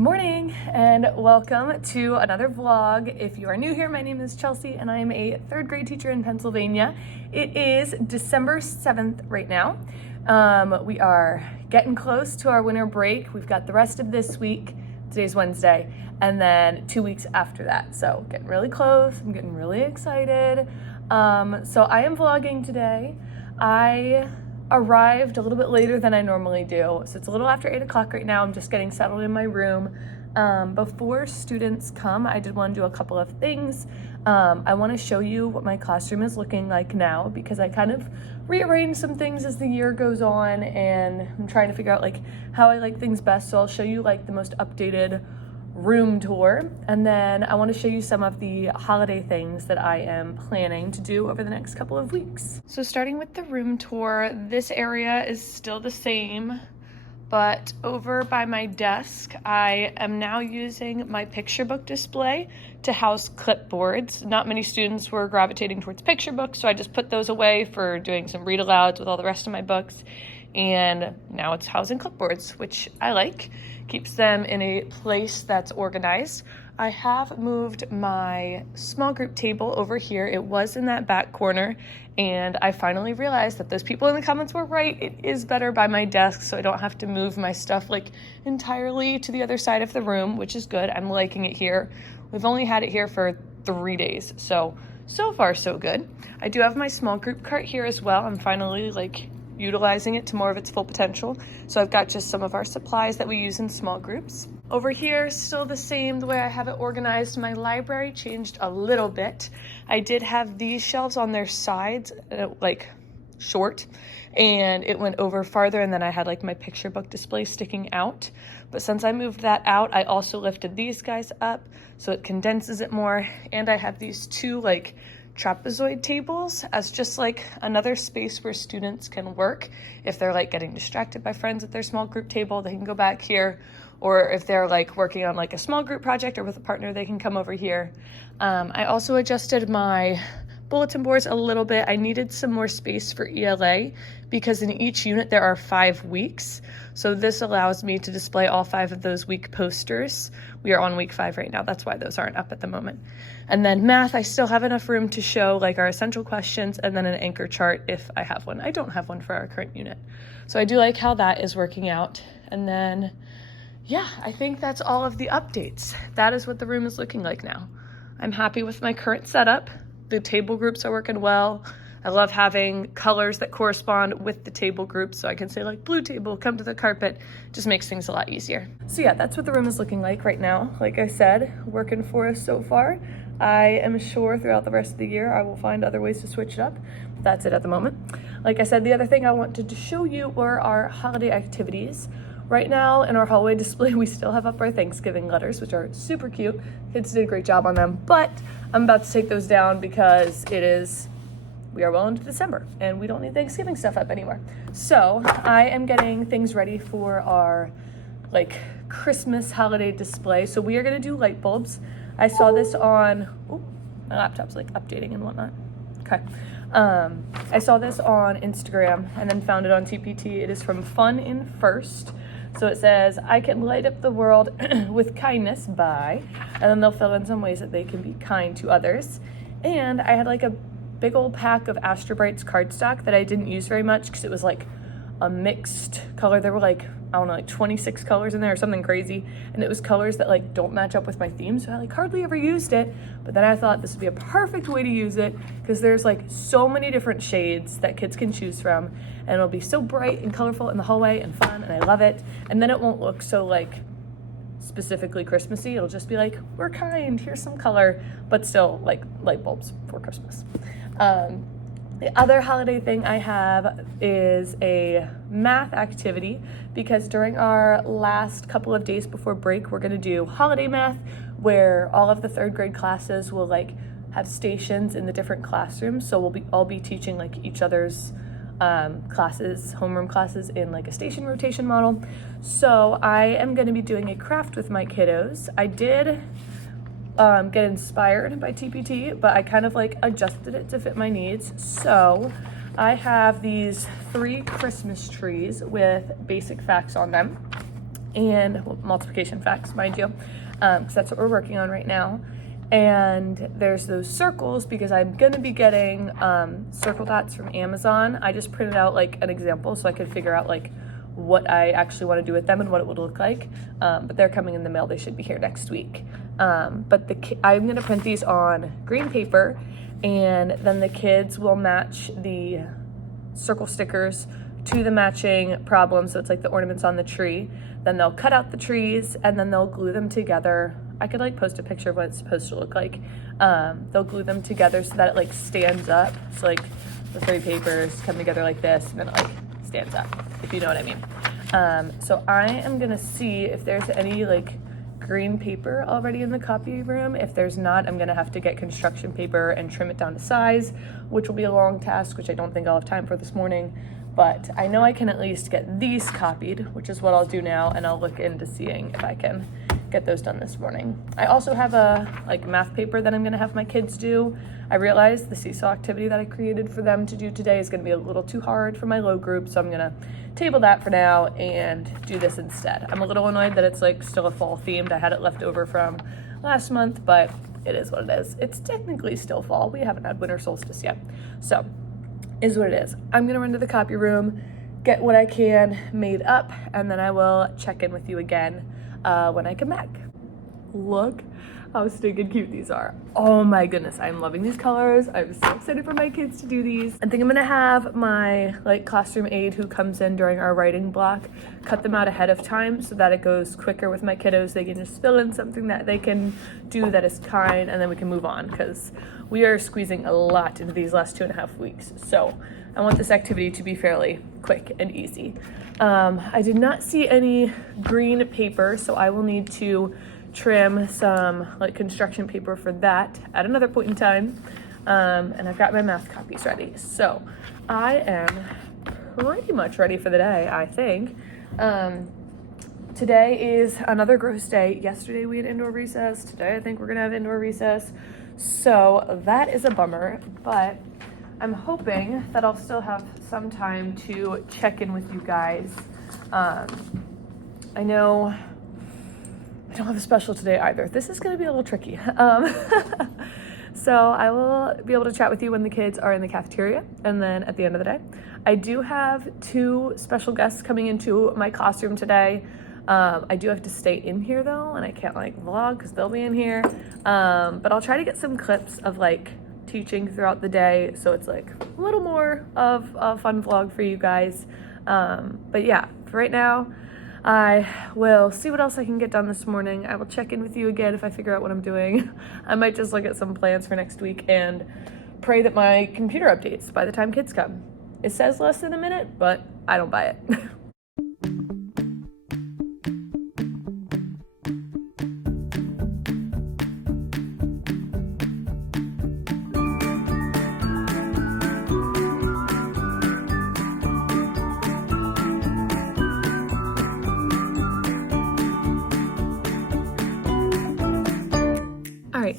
Good morning and welcome to another vlog. If you are new here, my name is Chelsea and I am a third grade teacher in Pennsylvania. It is December 7th right now. We are getting close to our winter break. We've got the rest of this week, today's Wednesday, and then 2 weeks after that. So getting really close, I'm getting really excited. So I am vlogging today. I arrived a little bit later than I normally do. So it's a little after 8 o'clock right now. I'm just getting settled in my room. Before students come, I did want to do a couple of things. I want to show you what my classroom is looking like now because I kind of rearranged some things as the year goes on and I'm trying to figure out like how I like things best. So I'll show you like the most updated room tour, and then I want to show you some of the holiday things that I am planning to do over the next couple of weeks. So starting with the room tour, this area is still the same, but over by my desk I am now using my picture book display to house clipboards. Not many students were gravitating towards picture books, so I just put those away for doing some read alouds with all the rest of my books, and now it's housing clipboards, which I like. Keeps them in a place that's organized. I have moved my small group table over here. It was in that back corner, and I finally realized that those people in the comments were right. It is better by my desk, so I don't have to move my stuff like entirely to the other side of the room, which is good. I'm liking it here. We've only had it here for 3 days, so far so good. I do have my small group cart here as well. I'm finally utilizing it to more of its full potential. So I've got just some of our supplies that we use in small groups. Over here, still the same, the way I have it organized. My library changed a little bit. I did have these shelves on their sides, short, and it went over farther, and then I had my picture book display sticking out. But since I moved that out, I also lifted these guys up so it condenses it more, and I have these two trapezoid tables as just another space where students can work. If they're getting distracted by friends at their small group table, they can go back here, or if they're working on a small group project or with a partner, they can come over here. I also adjusted my bulletin boards a little bit. I needed some more space for ELA because in each unit there are 5 weeks. So this allows me to display all 5 of those week posters. We are on week 5 right now. That's why those aren't up at the moment. And then math, I still have enough room to show our essential questions and then an anchor chart if I have one. I don't have one for our current unit. So I do like how that is working out. And then, yeah, I think that's all of the updates. That is what the room is looking like now. I'm happy with my current setup. The table groups are working well. I love having colors that correspond with the table groups, so I can say blue table, come to the carpet. Just makes things a lot easier. So yeah, that's what the room is looking like right now. Like I said, working for us so far. I am sure throughout the rest of the year I will find other ways to switch it up. But that's it at the moment. Like I said, the other thing I wanted to show you were our holiday activities. Right now in our hallway display, we still have up our Thanksgiving letters, which are super cute. Kids did a great job on them, but I'm about to take those down because we are well into December and we don't need Thanksgiving stuff up anymore. So I am getting things ready for our Christmas holiday display. So we are gonna do light bulbs. I saw this on, my laptop's updating and whatnot. Okay. I saw this on Instagram and then found it on TPT. It is from Fun in First. So it says, I can light up the world with kindness by, and then they'll fill in some ways that they can be kind to others. And I had a big old pack of Astro Brights cardstock that I didn't use very much because it was a mixed color. There were I don't know, 26 colors in there or something crazy. And it was colors that don't match up with my theme. So I hardly ever used it. But then I thought this would be a perfect way to use it because there's so many different shades that kids can choose from. And it'll be so bright and colorful in the hallway and fun. And I love it. And then it won't look so specifically Christmassy. It'll just be we're kind, here's some color, but still light bulbs for Christmas. The other holiday thing I have is a math activity because during our last couple of days before break, we're going to do holiday math where all of the 3rd grade classes will have stations in the different classrooms. So we'll all be teaching each other's classes, homeroom classes in a station rotation model. So I am going to be doing a craft with my kiddos. I did get inspired by TPT, but I kind of adjusted it to fit my needs. So I have these 3 Christmas trees with basic facts on them. and well, multiplication facts, mind you, because that's what we're working on right now. And there's those circles because I'm gonna be getting circle dots from Amazon. I just printed out like an example so I could figure out like what I actually want to do with them and what it would look like. But they're coming in the mail. They should be here next week. But I'm gonna print these on green paper, and then the kids will match the circle stickers to the matching problem. So it's like the ornaments on the tree. Then they'll cut out the trees and then they'll glue them together. I could like post a picture of what it's supposed to look like. They'll glue them together so that it like stands up. So like the 3 papers come together like this and then it like stands up, if you know what I mean. So I am gonna see if there's any like green paper already in the copy room. If there's not, I'm gonna have to get construction paper and trim it down to size, which will be a long task, which I don't think I'll have time for this morning. But I know I can at least get these copied, which is what I'll do now, and I'll look into seeing if I can get those done this morning. I also have a like math paper that I'm gonna have my kids do. I realized the seesaw activity that I created for them to do today is gonna be a little too hard for my low group, so I'm gonna table that for now and do this instead. I'm a little annoyed that it's like still a fall themed. I had it left over from last month, but it is what it is. It's technically still fall. We haven't had winter solstice yet. So is what it is. I'm gonna run to the copy room, get what I can made up, and then I will check in with you again when I come back. Look how stinking cute these are. Oh my goodness, I'm loving these colors. I'm so excited for my kids to do these. I think I'm gonna have my like classroom aide who comes in during our writing block cut them out ahead of time so that it goes quicker with my kiddos. They can just fill in something that they can do that is kind, and then we can move on, because we are squeezing a lot into these last 2.5 weeks. So I want this activity to be fairly quick and easy. I did not see any green paper, so I will need to trim some like construction paper for that at another point in time. And I've got my math copies ready. So I am pretty much ready for the day, I think. Today is another gross day. Yesterday we had indoor recess. Today I think we're gonna have indoor recess. So that is a bummer, but I'm hoping that I'll still have some time to check in with you guys. I know I don't have a special today either. This is gonna be a little tricky. So I will be able to chat with you when the kids are in the cafeteria and then at the end of the day. I do have 2 special guests coming into my classroom today. I do have to stay in here though, and I can't like vlog because they'll be in here. But I'll try to get some clips of like teaching throughout the day, so it's like a little more of a fun vlog for you guys. But yeah, for right now, I will see what else I can get done this morning. I will check in with you again if I figure out what I'm doing. I might just look at some plans for next week and pray that my computer updates by the time kids come. It says less than a minute, but I don't buy it.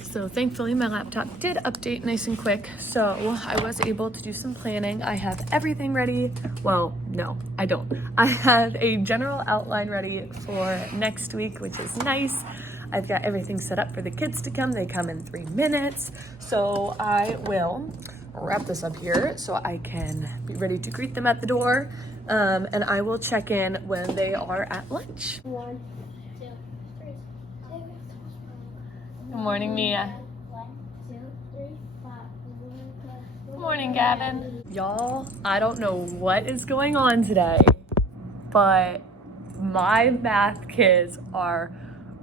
So thankfully my laptop did update nice and quick, so I was able to do some planning. I have everything ready. Well, no, I don't. I have a general outline ready for next week, which is nice. I've got everything set up for the kids to come. They come in 3 minutes. So I will wrap this up here so I can be ready to greet them at the door. And I will check in when they are at lunch. 1, 2, 3. Good morning, Mia. 1, 2, 3, 4. Good morning, Gavin. Y'all, I don't know what is going on today, but my math kids are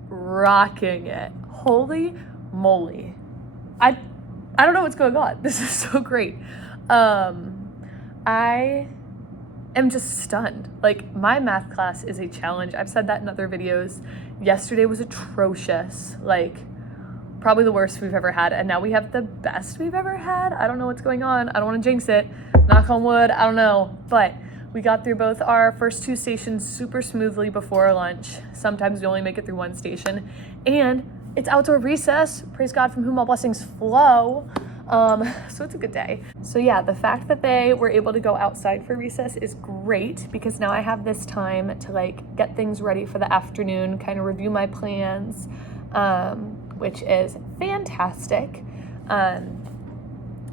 rocking it. Holy moly. I don't know what's going on. This is so great. I am just stunned. Like, my math class is a challenge. I've said that in other videos. Yesterday was atrocious. Like, probably the worst we've ever had, and now we have the best we've ever had. I don't know what's going on. I don't want to jinx it. Knock on wood. I don't know. But we got through both our first 2 stations super smoothly before lunch. Sometimes we only make it through 1 station. And it's outdoor recess. Praise God, from whom all blessings flow. So it's a good day. So yeah, the fact that they were able to go outside for recess is great because now I have this time to like get things ready for the afternoon, kind of review my plans, which is fantastic.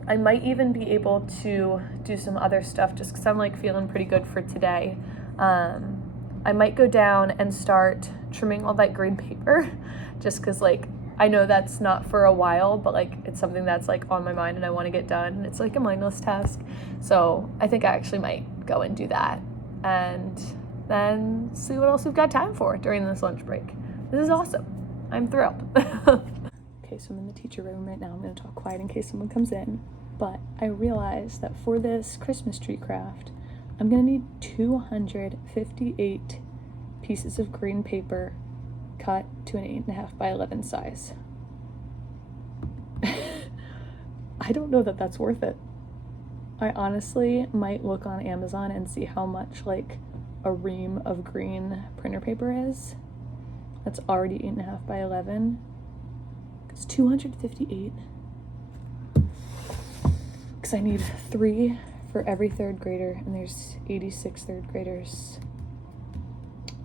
I might even be able to do some other stuff just because I'm like feeling pretty good for today. I might go down and start trimming all that green paper just because like I know that's not for a while, but like it's something that's like on my mind and I want to get done. It's like a mindless task. So I think I actually might go and do that and then see what else we've got time for during this lunch break. This is awesome. I'm thrilled. Okay, so I'm in the teacher room right now. I'm going to talk quiet in case someone comes in. But I realized that for this Christmas tree craft, I'm going to need 258 pieces of green paper cut to an 8.5 by 11 size. I don't know that that's worth it. I honestly might look on Amazon and see how much like a ream of green printer paper is. That's already 8.5 by 11. It's 258. Because I need 3 for every third grader, and there's 86 third graders.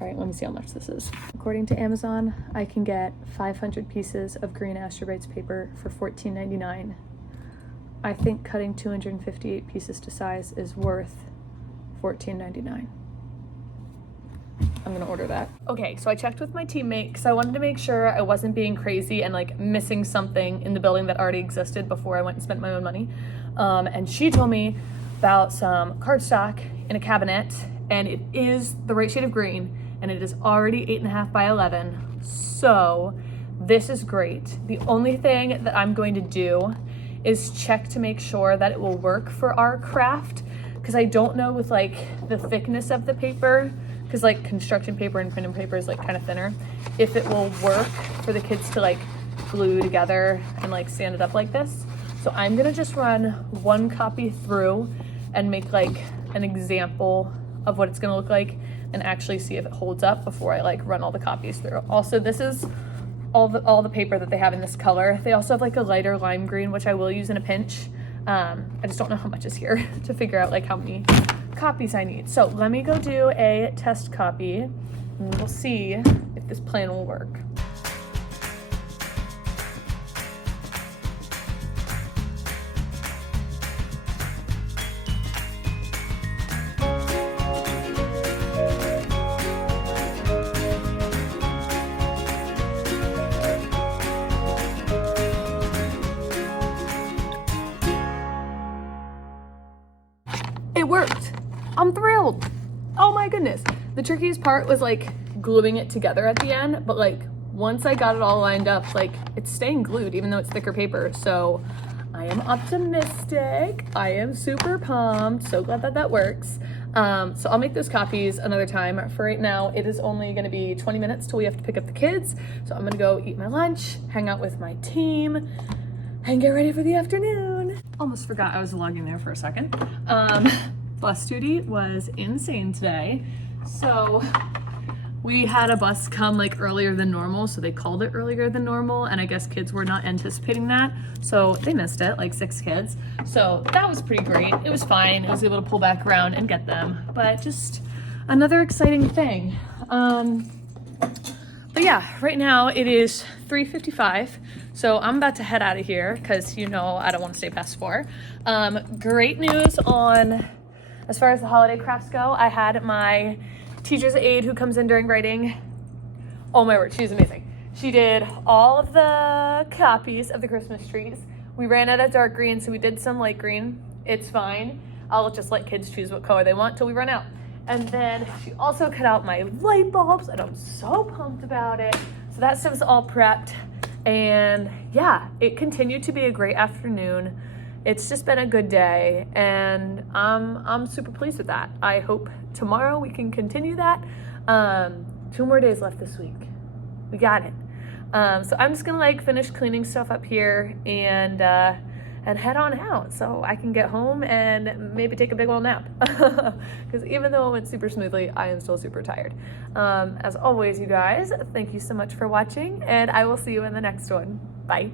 All right, let me see how much this is. According to Amazon, I can get 500 pieces of green Astrobites paper for $14.99. I think cutting 258 pieces to size is worth $14.99. I'm gonna order that. Okay, so I checked with my teammate because I wanted to make sure I wasn't being crazy and like missing something in the building that already existed before I went and spent my own money. And she told me about some cardstock in a cabinet, and it is the right shade of green, and it is already 8.5 by 11. So this is great. The only thing that I'm going to do is check to make sure that it will work for our craft, because I don't know with like the thickness of the paper, because like construction paper and printing paper is like kind of thinner, if it will work for the kids to like glue together and like stand it up like this. So I'm gonna just run one copy through and make like an example of what it's gonna look like and actually see if it holds up before I like run all the copies through. Also, this is all the paper that they have in this color. They also have like a lighter lime green, which I will use in a pinch. I just don't know how much is here to figure out like how many copies I need. So let me go do a test copy and we'll see if this plan will work. It worked. I'm thrilled. Oh my goodness. The trickiest part was like gluing it together at the end, but like once I got it all lined up, like it's staying glued even though it's thicker paper. So I am optimistic. I am super pumped. So glad that that works. So I'll make those copies another time. For right now, it is only gonna be 20 minutes till we have to pick up the kids. So I'm gonna go eat my lunch, hang out with my team, and get ready for the afternoon. Almost forgot I was vlogging there for a second. Bus duty was insane today. So we had a bus come like earlier than normal, so they called it earlier than normal, and I guess kids were not anticipating that, so they missed it, like 6 kids. So that was pretty great. It was fine. I was able to pull back around and get them, but just another exciting thing. But yeah, right now it is 3:55, so I'm about to head out of here because you know I don't want to stay past 4. Great news on as far as the holiday crafts go. I had my teacher's aide who comes in during writing. Oh my word, she's amazing. She did all of the copies of the Christmas trees. We ran out of dark green, so we did some light green. It's fine. I'll just let kids choose what color they want till we run out. And then she also cut out my light bulbs, and I'm so pumped about it. So that stuff's all prepped. And yeah, it continued to be a great afternoon. It's just been a good day, and I'm super pleased with that. I hope tomorrow we can continue that. 2 more days left this week. We got it. So I'm just gonna like finish cleaning stuff up here and head on out so I can get home and maybe take a big old nap. Because even though it went super smoothly, I am still super tired. As always, you guys, thank you so much for watching, and I will see you in the next one. Bye.